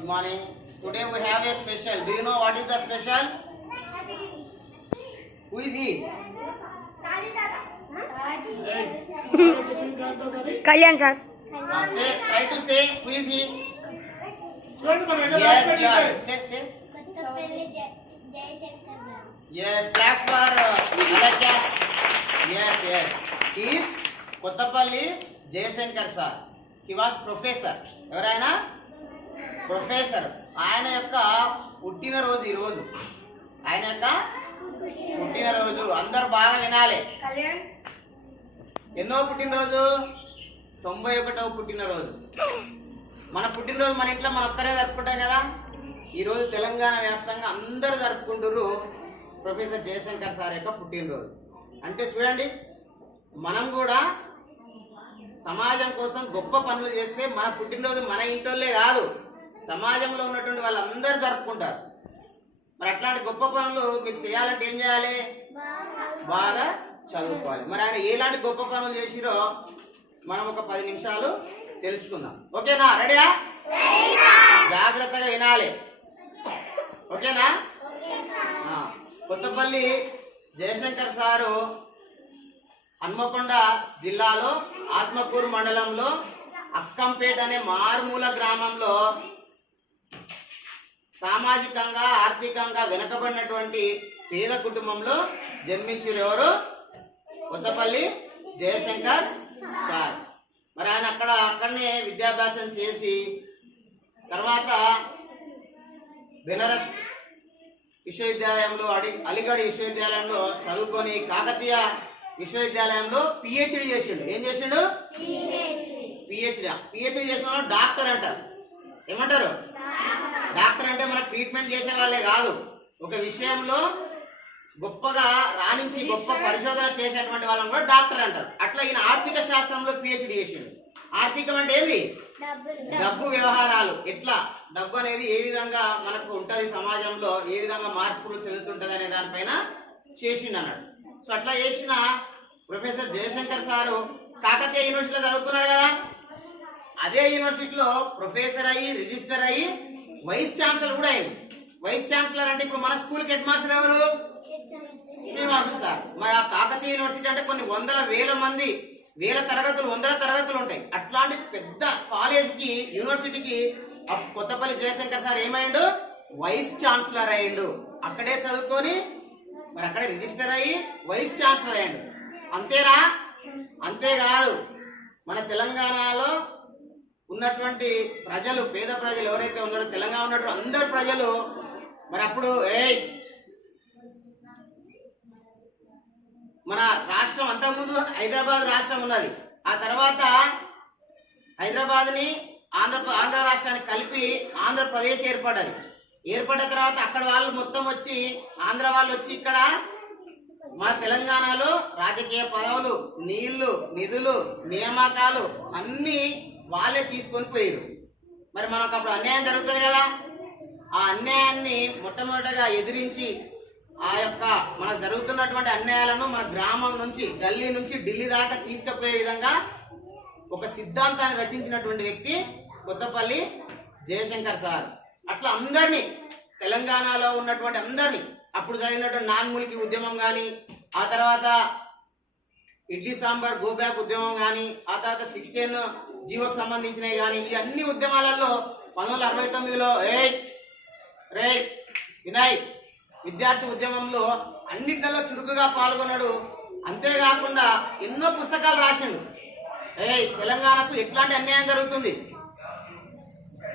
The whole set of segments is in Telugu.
Good morning. Today we have a special. Do you know what is the special? Who is he? Kalyan sir Uh, say, try to say who is he? చూడండి మనం ఏదో Yes, రాసి you are. పెట్టండి. Say, say. కొత్తపల్లి జయ- జయశంకర్ గారు. Yes, claps for uh, Alakya. Yes, yes. He is Kothapalli Jayashankar sir he was professor ఎవరైనా ప్రొఫెసర్ ఆయన యొక్క పుట్టినరోజు ఈరోజు. ఆయన యొక్క పుట్టినరోజు. అందరు బాగా వినాలి. ఎన్నో పుట్టినరోజు? తొంభై ఒకటవ పుట్టినరోజు. మన పుట్టినరోజు మన ఇంట్లో మన ఒక్కరే జరుపుకుంటాం కదా? ఈరోజు తెలంగాణ వ్యాప్తంగా అందరూ జరుపుకుంటారు ప్రొఫెసర్ జయశంకర్ సార్ యొక్క పుట్టినరోజు. అంటే చూడండి మనం కూడా సమాజం కోసం గొప్ప పనులు చేస్తే మన పుట్టినరోజు మన ఇంట్లోనే కాదు సమాజంలో ఉన్నటువంటి వాళ్ళందరూ జరుపుకుంటారు. మరి అట్లాంటి గొప్ప పనులు మీరు చేయాలంటే ఏం చేయాలి? బాగా చదువుకోవాలి. మరి ఆయన ఎలాంటి గొప్ప పనులు చేసిరో మనం ఒక పది నిమిషాలు తెలుసుకుందాం. ఓకేనా? రెడీయా? జాగ్రత్తగా వినాలి. ఓకేనా? కొత్తపల్లి జయశంకర్ సారు హన్మకొండ జిల్లాలో ఆత్మకూరు మండలంలో అక్కంపేట అనే మారుమూల గ్రామంలో సామాజికంగా ఆర్థికంగా వెనుకబడినటువంటి పేద కుటుంబంలో జన్మించిన ఎవరు? కొత్తపల్లి జయశంకర్ సార్. మరి ఆయన అక్కడ అక్కడనే విద్యాభ్యాసం చేసి తర్వాత బెనారస్ విశ్వవిద్యాలయంలో అడి అలీగఢ్ విశ్వవిద్యాలయంలో చదువుకొని కాకతీయ విశ్వవిద్యాలయంలో పిహెచ్డి చేసిండు. ఏం చేసిండు? పిహెచ్డి పిహెచ్డి చేసిన వాళ్ళు డాక్టర్ అంటారు ఏమంటారు? డాక్టర్ అంటే మన ట్రీట్మెంట్ చేసే వాళ్ళే కాదు. ఒక విషయంలో గొప్పగా రాణించి గొప్ప పరిశోధన చేసేటువంటి వాళ్ళని కూడా డాక్టర్ అంటారు. అట్లా ఈయన ఆర్థిక శాస్త్రంలో పిహెచ్డి చేసిండు. ఆర్థికం అంటే ఏంది? డబ్బు వ్యవహారాలు. ఎట్లా? డబ్బు అనేది ఏ విధంగా మనకు ఉంటుంది సమాజంలో? ఏ విధంగా మార్పులు చెందుతుంటది అనే దానిపైన చేసిండు అన్నాడు. సో అట్లా చేసిన ప్రొఫెసర్ జయశంకర్ సారు కాకతీయ యూనివర్సిటీలో చదువుకున్నాడు కదా? అదే యూనివర్సిటీలో ప్రొఫెసర్ అయ్యి రిజిస్టర్ అయ్యి వైస్ ఛాన్సలర్ కూడా అయింది. వైస్ ఛాన్సలర్ అంటే ఇప్పుడు మన స్కూల్కి హెడ్ మాస్టర్ ఎవరు? శ్రీనివాసన్ సార్. మరి ఆ కాకతీయ యూనివర్సిటీ అంటే కొన్ని వందల వేల మంది వేల తరగతులు వందల తరగతులు ఉంటాయి. అట్లాంటి పెద్ద కాలేజ్కి యూనివర్సిటీకి కొత్తపల్లి జయశంకర్ సార్ ఏమైండు వైస్ ఛాన్సలర్ అయ్యిండు. అక్కడే చదువుకొని మరి అక్కడే రిజిస్టర్ అయ్యి వైస్ ఛాన్సలర్ అయ్యాడు. అంతేనా? అంతేకాదు. మన తెలంగాణలో ఉన్నటువంటి ప్రజలు పేద ప్రజలు ఎవరైతే ఉన్నారో తెలంగాణ ఉన్నటువంటి అందరు ప్రజలు మరి అప్పుడు ఏ మన రాష్ట్రం అంతకుముందు హైదరాబాద్ రాష్ట్రం ఉన్నది. ఆ తర్వాత హైదరాబాద్ని ఆంధ్ర ఆంధ్ర రాష్ట్రాన్ని కలిపి ఆంధ్రప్రదేశ్ ఏర్పడ్డది. ఏర్పడ్డ తర్వాత అక్కడ వాళ్ళు మొత్తం వచ్చి ఆంధ్ర వాళ్ళు వచ్చి ఇక్కడ మా తెలంగాణలో రాజకీయ పదవులు నీళ్ళు నిధులు నియామకాలు అన్నీ వాళ్ళే తీసుకొని పోయారు మరి మనకు అప్పుడు అన్యాయం జరుగుతుంది కదా? ఆ అన్యాయాన్ని మొట్టమొదటగా ఎదిరించి ఆ యొక్క మనకు జరుగుతున్నటువంటి అన్యాయాలను మన గ్రామం నుంచి గల్లీ నుంచి ఢిల్లీ దాకా తీసుకుపోయే విధంగా ఒక సిద్ధాంతాన్ని రచించినటువంటి వ్యక్తి కొత్తపల్లి జయశంకర్ సార్. అట్లా అందరినీ తెలంగాణలో ఉన్నటువంటి అందరినీ అప్పుడు జరిగినటువంటి నాన్ముల్కి ఉద్యమం కానీ ఆ తర్వాత ఇడ్లీ సాంబార్ గోబ్యాక్ ఉద్యమం కానీ ఆ తర్వాత సిక్స్టీన్ జీవోకి సంబంధించినవి కానీ ఈ అన్ని ఉద్యమాలలో పంతొమ్మిది వందల అరవై తొమ్మిదిలో ఏ రే వినాయ్ విద్యార్థి ఉద్యమంలో అన్నిట్లలో చురుకుగా పాల్గొన్నాడు. అంతేకాకుండా ఎన్నో పుస్తకాలు రాసిండు. ఏయ్ తెలంగాణకు ఎట్లాంటి అన్యాయం జరుగుతుంది?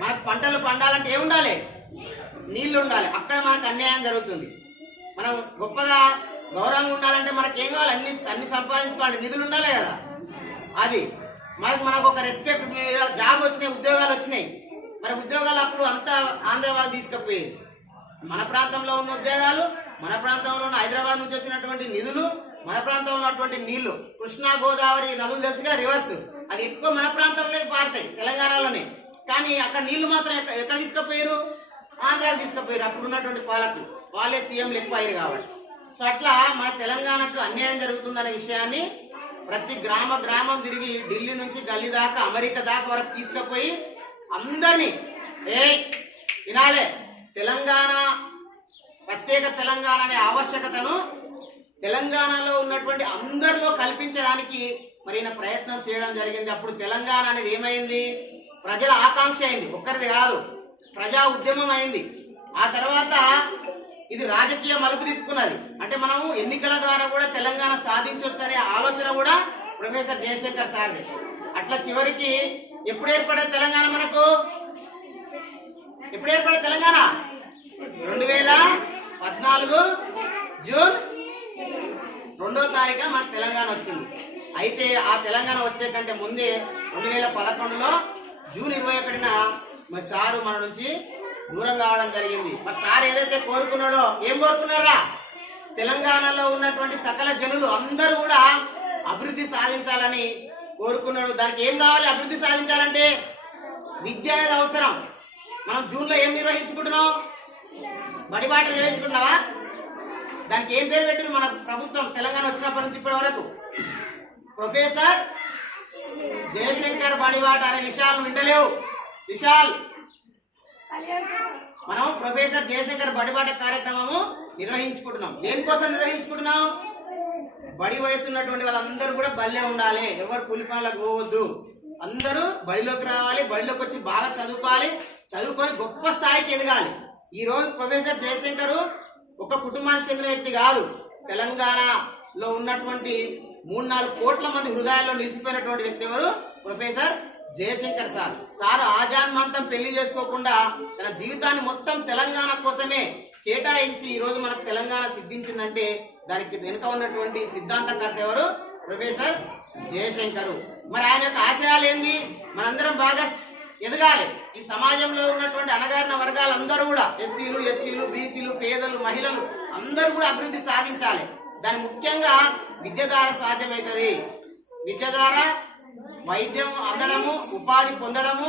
మనకు పంటలు పండాలంటే ఏముండాలి? నీళ్ళు ఉండాలి. అక్కడ మనకు అన్యాయం జరుగుతుంది. మనం గొప్పగా గౌరవంగా ఉండాలంటే మనకి ఏం కావాలి? అన్ని అన్ని సంపాదించుకోవాలి. నిధులు ఉండాలి కదా? అది. మనకు మనకు ఒక రెస్పెక్ట్ జాబ్ వచ్చినాయి ఉద్యోగాలు వచ్చినాయి. మరి ఉద్యోగాలు అప్పుడు అంతా ఆంధ్ర వాళ్ళు తీసుకుపోయేది. మన ప్రాంతంలో ఉన్న ఉద్యోగాలు మన ప్రాంతంలో ఉన్న హైదరాబాద్ నుంచి వచ్చినటువంటి నిధులు మన ప్రాంతంలో ఉన్నటువంటి నీళ్ళు. కృష్ణా గోదావరి నదులు తెలుసుగా రివర్స్ అది ఎక్కువ మన ప్రాంతంలో పారుతాయి తెలంగాణలోనే. కానీ అక్కడ నీళ్ళు మాత్రం ఎక్కడ తీసుకుపోయారు? ఆంధ్రాకి తీసుకుపోయారు. అప్పుడు ఉన్నటువంటి పాలకులు. వాళ్ళే సీఎంలు ఎక్కువ అయ్యారు కాబట్టి. సో అట్లా మన తెలంగాణకు అన్యాయం జరుగుతుందనే విషయాన్ని ప్రతి గ్రామ గ్రామం తిరిగి ఢిల్లీ నుంచి గల్లీ దాకా అమెరికా దాకా వరకు తీసుకుపోయి అందరినీ ఏ వినాలే. తెలంగాణ ప్రత్యేక తెలంగాణ అనే ఆవశ్యకతను తెలంగాణలో ఉన్నటువంటి అందరిలో కల్పించడానికి మరి ప్రయత్నం చేయడం జరిగింది. అప్పుడు తెలంగాణ అనేది ఏమైంది? ప్రజల ఆకాంక్ష అయింది. ఒక్కరిది కాదు ప్రజా ఉద్యమం అయింది. ఆ తర్వాత ఇది రాజకీయ మలుపు తిప్పుకున్నది. అంటే మనం ఎన్నికల ద్వారా కూడా తెలంగాణ సాధించవచ్చు అనే ఆలోచన కూడా ప్రొఫెసర్ జయశంకర్ సార్ది. అట్లా చివరికి ఎప్పుడు ఏర్పడే తెలంగాణ మనకు? ఎప్పుడు ఏర్పడే తెలంగాణ? రెండు వేల పద్నాలుగు జూన్ రెండో తారీఖున మనకు తెలంగాణ వచ్చింది. అయితే ఆ తెలంగాణ వచ్చే కంటే ముందే రెండు వేల పదకొండులో జూన్ ఇరవై ఒకటిన మరి సారు మన నుంచి దూరం కావడం జరిగింది. మరి సార్ ఏదైతే కోరుకున్నాడో ఏం కోరుకున్నారా? తెలంగాణలో ఉన్నటువంటి సకల జనులు అందరూ కూడా అభివృద్ధి సాధించాలని కోరుకున్నాడు. దానికి ఏం కావాలి అభివృద్ధి సాధించాలంటే విద్య అనేది అవసరం. మనం జూన్లో ఏం నిర్వహించుకుంటున్నాం? బడిబాట నిర్వహించుకుంటున్నావా? దానికి ఏం పేరు పెట్టిన మన ప్రభుత్వం తెలంగాణ వచ్చినప్పటి నుంచి ఇప్పటి వరకు? ప్రొఫెసర్ జయశంకర్ బడిబాట అనే విషయాలు వింటలేవు విశాల్ మనం ప్రొఫెసర్ జయశంకర్ బడిబాట కార్యక్రమము నిర్వహించుకుంటున్నాం. దేనికోసం నిర్వహించుకుంటున్నాం? బడి వయసు ఉన్నటువంటి వాళ్ళందరూ కూడా బల్లే ఉండాలి. ఎవరు కూలి పోవద్దు. అందరూ బడిలోకి రావాలి. బడిలోకి వచ్చి బాగా చదువుకోవాలి. చదువుకొని గొప్ప స్థాయికి ఎదగాలి. ఈ రోజు ప్రొఫెసర్ జయశంకర్ ఒక కుటుంబానికి చెందిన వ్యక్తి కాదు. తెలంగాణలో ఉన్నటువంటి మూడు నాలుగు కోట్ల మంది హృదయాల్లో నిలిచిపోయినటువంటి వ్యక్తి ఎవరు? Professor Jayashankar sir. సార్ ఆజాన్మంతం పెళ్ళి చేసుకోకుండా తన జీవితాన్ని మొత్తం తెలంగాణ కోసమే కేటాయించి ఈరోజు మనకు తెలంగాణ సిద్ధించిందంటే దానికి వెనుక ఉన్నటువంటి సిద్ధాంతకర్త ఎవరు? ప్రొఫెసర్ జయశంకర్. మరి ఆయన యొక్క ఆశయాలు ఏంది? మనందరం బాగా ఎదగాలి. ఈ సమాజంలో ఉన్నటువంటి అణగారిన వర్గాలందరూ కూడా ఎస్సీలు ఎస్టీలు బీసీలు పేదలు మహిళలు అందరూ కూడా అభివృద్ధి సాధించాలి. దాని ముఖ్యంగా విద్య ద్వారా సాధ్యమవుతుంది విద్య ద్వారా వైద్యం అందడము ఉపాధి పొందడము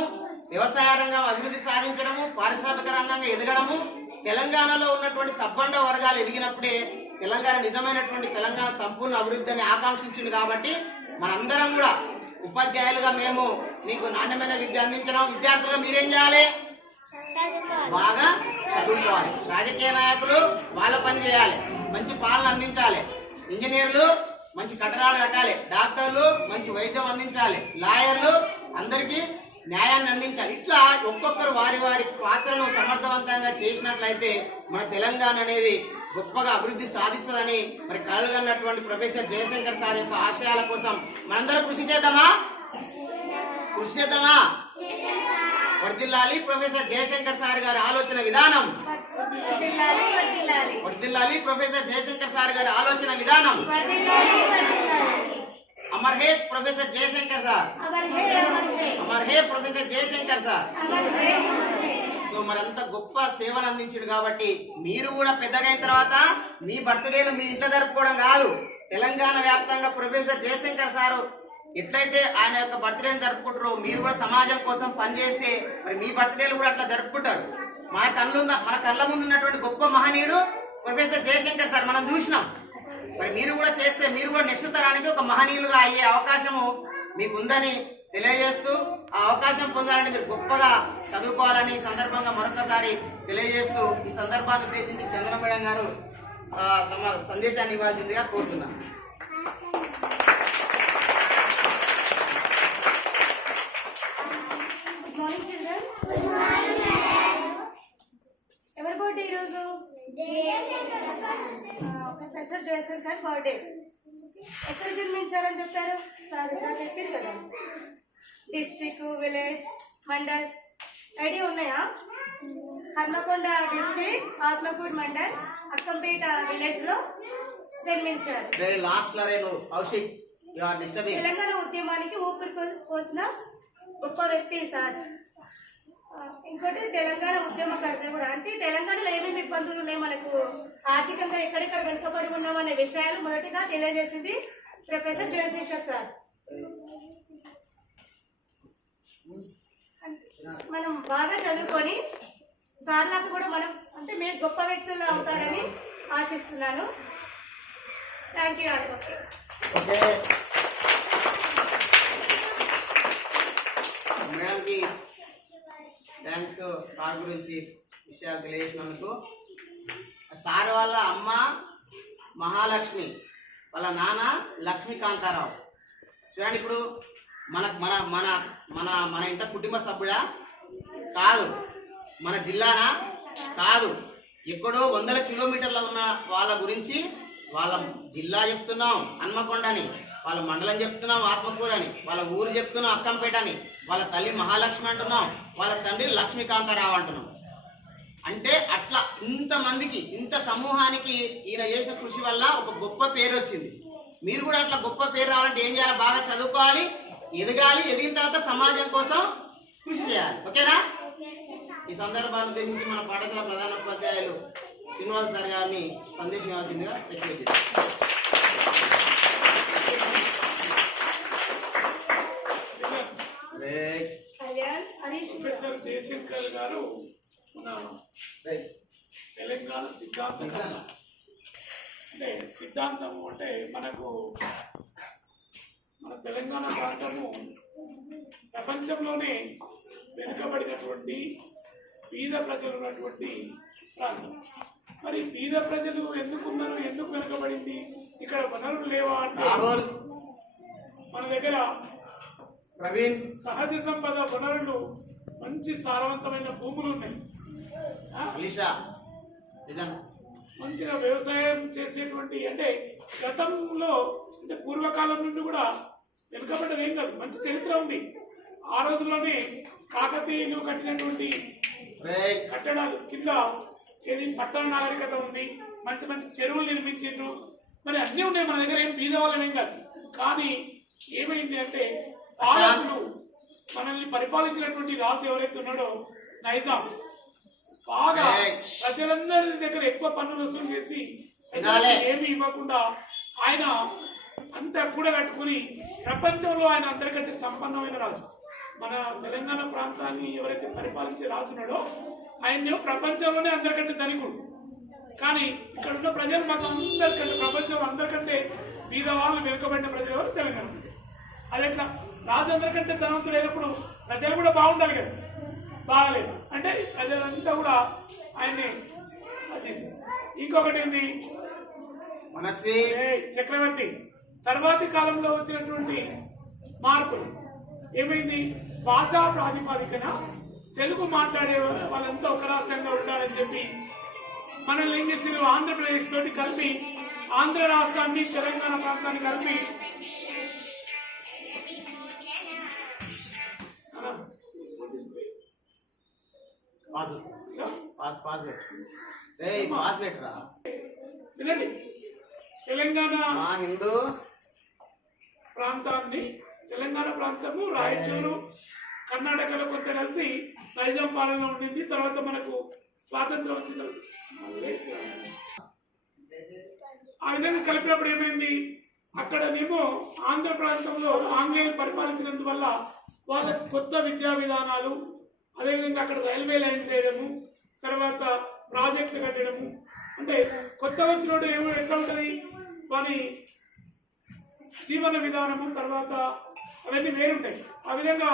వ్యవసాయ రంగం అభివృద్ధి సాధించడము పారిశ్రామిక రంగంగా ఎదగడము తెలంగాణలో ఉన్నటువంటి సబ్బండ వర్గాలు ఎదిగినప్పుడే తెలంగాణ నిజమైనటువంటి తెలంగాణ సంపూర్ణ అభివృద్ధిని ఆకాంక్షించింది కాబట్టి మనందరం కూడా ఉపాధ్యాయులుగా మేము మీకు నాణ్యమైన విద్య అందించడం విద్యార్థులుగా మీరేం చేయాలి? బాగా చదువుకోవాలి. రాజకీయ నాయకులు వాళ్ళ పని చేయాలి. మంచి పాలన అందించాలి. ఇంజనీర్లు మంచి కట్టడాలు కట్టాలి. డాక్టర్లు మంచి వైద్యం అందించాలి. లాయర్లు అందరికీ న్యాయాన్ని అందించాలి. ఇట్లా ఒక్కొక్కరు వారి వారి పాత్రను సమర్థవంతంగా చేసినట్లయితే మన తెలంగాణ అనేది గొప్పగా అభివృద్ధి సాధిస్తుందని మరి కలలుగన్నటువంటి ప్రొఫెసర్ జయశంకర్ సార్ యొక్క ఆశయాల కోసం మనందరం కృషి చేద్దామా? కృషి చేద్దామా? వర్దిల్లాలి. ప్రొఫెసర్ జయశంకర్ సార్ గారి ఆలోచన విధానం. వర్దిల్లాలి ప్రొఫెసర్ జయశంకర్ సార్ గారి ఆలోచన విధానం. అమర్ హే ప్రొఫెసర్ జయశంకర్ సార్. అమర్ హే ప్రొఫెసర్ జయశంకర్ సార్. సో మరంత గొప్ప సేవలు అందించాడు కాబట్టి మీరు కూడా పెద్దగా అయిన తర్వాత మీ బర్త్డేను మీ ఇంట్లో జరుపుకోవడం కాదు. తెలంగాణ వ్యాప్తంగా ప్రొఫెసర్ జయశంకర్ సారు ఎట్లయితే ఆయన యొక్క బర్త్డేని జరుపుకుంటారో మీరు కూడా సమాజం కోసం పనిచేస్తే మరి మీ బర్త్డేలు కూడా అట్లా జరుపుకుంటారు. మన కళ్ళు మన కళ్ళ ముందు ఉన్నటువంటి గొప్ప మహనీయుడు ప్రొఫెసర్ జయశంకర్ సార్ మనం చూసినాం. మరి మీరు కూడా చేస్తే మీరు కూడా నెక్స్ట్ తరానికి ఒక మహనీయులుగా అయ్యే అవకాశము మీకు ఉందని తెలియజేస్తూ ఆ అవకాశం పొందాలంటే మీరు గొప్పగా చదువుకోవాలని ఈ సందర్భంగా మరొకసారి తెలియజేస్తూ ఈ సందర్భాన్ని ఉద్దేశించి చంద్ర మేడం గారు తమ సందేశాన్ని ఇవ్వాల్సిందిగా కోరుతున్నాను బర్త్డే ఎక్కడ జన్మించారని చెప్పారు? సార్ ఇక్కడ చెప్పారు కదా. District village mandal. ఐడియా ఉన్నాయా? హన్మకొండ డిస్ట్రిక్ట్ ఆత్మకూర్ మండల్ అక్కంపేట విలేజ్లో జన్మించారు తెలంగాణ ఉద్యమానికి ఊపిరి పోసిన గొప్ప వ్యక్తి సార్. ఇంకోటి తెలంగాణ ఉద్యమకర్త కూడా. అంటే తెలంగాణలో ఏమేమి ఇబ్బందులు ఉన్నాయి మనకు? ఆర్థికంగా ఎక్కడెక్కడ వెనుకబడి ఉన్నామనే విషయాలు మొదటిగా తెలియజేసింది ప్రొఫెసర్ జయశేఖర్ సార్. మనం బాగా చదువుకొని సార్లకు కూడా మనం అంటే మీరు గొప్ప వ్యక్తులు అవుతారని ఆశిస్తున్నాను. థ్యాంక్ యూ అండి ఓకే థ్యాంక్స్ సార్ గురించి విషయాలు తెలియజేసినందుకు. సార్ వాళ్ళ అమ్మ మహాలక్ష్మి వాళ్ళ నాన్న లక్ష్మీకాంతారావు. చూడండి ఇప్పుడు మన మన మన మన మన ఇంట కుటుంబ సభ్యుడా? కాదు. మన జిల్లానా? కాదు. ఎక్కడో వందల కిలోమీటర్ల ఉన్న వాళ్ళ గురించి వాళ్ళ జిల్లా చెప్తున్నాం. హన్మకొండని. వాళ్ళ మండలం చెప్తున్నాం ఆత్మకూరు అని వాళ్ళ ఊరు చెప్తున్నాం అక్కంపేట అని వాళ్ళ తల్లి మహాలక్ష్మి అంటున్నాం వాళ్ళ తండ్రి లక్ష్మీకాంతారావు అంటున్నాం. అంటే అట్లా ఇంతమందికి ఇంత సమూహానికి ఈయన చేసిన కృషి వల్ల ఒక గొప్ప పేరు వచ్చింది. మీరు కూడా అట్లా గొప్ప పేరు రావాలంటే ఏం చేయాలి? బాగా చదువుకోవాలి ఎదగాలి ఎదిగిన తర్వాత సమాజం కోసం కృషి చేయాలి. ఓకేనా? ఈ సందర్భాన్ని ఉద్దేశించి మన పాఠశాల ప్రధాన ఉపాధ్యాయులు శ్రీనివాస్ సార్ గారిని సందేశం ఇవ్వాల్సిందిగా రిక్వెస్ట్ జయశంకర్ గారు మన తెలంగాణ సిద్ధాంతం. అంటే సిద్ధాంతము అంటే మనకు మన తెలంగాణ ప్రాంతము ప్రపంచంలోనే వెనుకబడినటువంటి బీద ప్రజలు ఉన్నటువంటి ప్రాంతం. మరి బీద ప్రజలు ఎందుకు ఉన్నారు? ఎందుకు వెనుకబడింది? ఇక్కడ వనరులు లేవా అంటే మన దగ్గర ప్రవీణ్. సహజ సంపద వనరులు మంచి సారవంతమైన భూములు ఉన్నాయి. మంచిగా వ్యవసాయం చేసేటువంటి అంటే గతంలో అంటే పూర్వకాలం నుండి కూడా వెనుకబడ్డది ఏం కాదు మంచి చరిత్ర ఉంది. ఆ రోజుల్లోనే కాకతీయులు కట్టినటువంటి కట్టడాలు కింద ఏది పట్టణ నాగరికత ఉంది మంచి మంచి చెరువులు నిర్మించిండ్రు. మరి అన్నీ ఉన్నాయి మన దగ్గర ఏం బీద వాళ్ళం ఏం కాదు. కానీ ఏమైంది అంటే పాలకులు మనల్ని పరిపాలించినటువంటి రాజు ఎవరైతే ఉన్నాడో నైజాం. బాగా. ప్రజలందరి దగ్గర ఎక్కువ పన్నులు వసూలు చేసి. ఏమి ఇవ్వకుండా ఆయన అంతా కూడగట్టుకుని ప్రపంచంలో ఆయన అందరికంటే సంపన్నమైన రాజు. మన తెలంగాణ ప్రాంతాన్ని ఎవరైతే పరిపాలించే రాజు ఉన్నాడో ఆయన ప్రపంచంలోనే అందరికంటే ధనికుడు. కానీ ఇక్కడ ఉన్న ప్రజలు మాకు అందరికంటే ప్రపంచం అందరికంటే బీద వాళ్ళు వెనుకబడిన ప్రజలు ఎవరు? తెలంగాణ. అది ఎట్లా రాజు అందరికంటే ధనవంతుడు అయినప్పుడు ప్రజలు కూడా బాగుండాలి కదా. బాగలేదు. అంటే ప్రజలంతా కూడా ఆయన్ని చేశారు. ఇంకొకటి ఏంటి మనస్వి. చక్రవర్తి. తర్వాతి కాలంలో వచ్చినటువంటి మార్పులు. ఏమైంది? భాషా ప్రాతిపాదికన తెలుగు మాట్లాడే వాళ్ళంతా ఒక రాష్ట్రంగా ఉండాలని చెప్పి మనల్ని ఏం చేసారు ఆంధ్రప్రదేశ్ తోటి కలిపి ఆంధ్ర రాష్ట్రాన్ని తెలంగాణ ప్రాంతాన్ని కలిపి పాస్ పాస్ పాస్ పెట్టు పాస్ పెట్టురా? వినండి. తెలంగాణ మా హిందూ ప్రాంతాన్ని తెలంగాణ ప్రాంతము రాయచూరు కర్ణాటకలో కొంత కలిసి నైజాం పాలన ఉండింది. తర్వాత మనకు స్వాతంత్రం వచ్చింది. ఆ విధంగా కలిపినప్పుడు ఏమైంది? అక్కడనేమో ఆంధ్ర ప్రాంతంలో ఆంగ్లేయులు పరిపాలించినందువల్ల వాళ్ళకు కొత్త విద్యా విధానాలు అదేవిధంగా అక్కడ రైల్వే లైన్స్ వేయడము తర్వాత ప్రాజెక్టులు కట్టడము. అంటే కొత్త వచ్చినోడు ఏమో ఎట్లా ఉంటుంది? వాని జీవన విధానము తర్వాత అవన్నీ వేరుంటాయి. ఆ విధంగా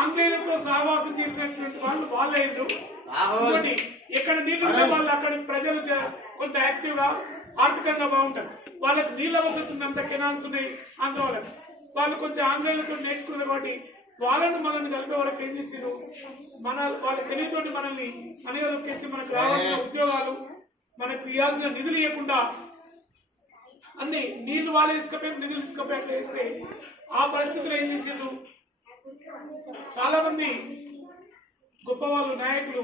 ఆంగ్లేయులతో సహవాసం చేసినటువంటి వాళ్ళు వాళ్ళైండ్రు రాహుల్. ఇంకోటి ఎక్కడ ఉంటే వాళ్ళు అక్కడ ప్రజలు కొంత యాక్టివ్గా ఆర్థికంగా బాగుంటారు. వాళ్ళకి నీళ్ళ వసతి ఉంది అంత కెనాల్స్ ఉన్నాయి ఆంధ్ర వాళ్ళకి వాళ్ళు కొంచెం ఆంగ్లేయులతో నేర్చుకున్నారు కాబట్టి వాళ్ళను మనల్ని కలిపే వాళ్ళకి ఏం చేసారు మన వాళ్ళ తెలివితోటి మనల్ని అనగదొక్కేసి మనకు రావాల్సిన ఉద్యోగాలు మనకు ఇవ్వాల్సిన నిధులు ఇవ్వకుండా అన్ని నీళ్ళు వాళ్ళే తీసుకపోయి నిధులు తీసుకపోయి అట్లా వేస్తే ఆ పరిస్థితిలో ఏం చేసిండ్రు చాలా మంది గొప్ప వాళ్ళు నాయకులు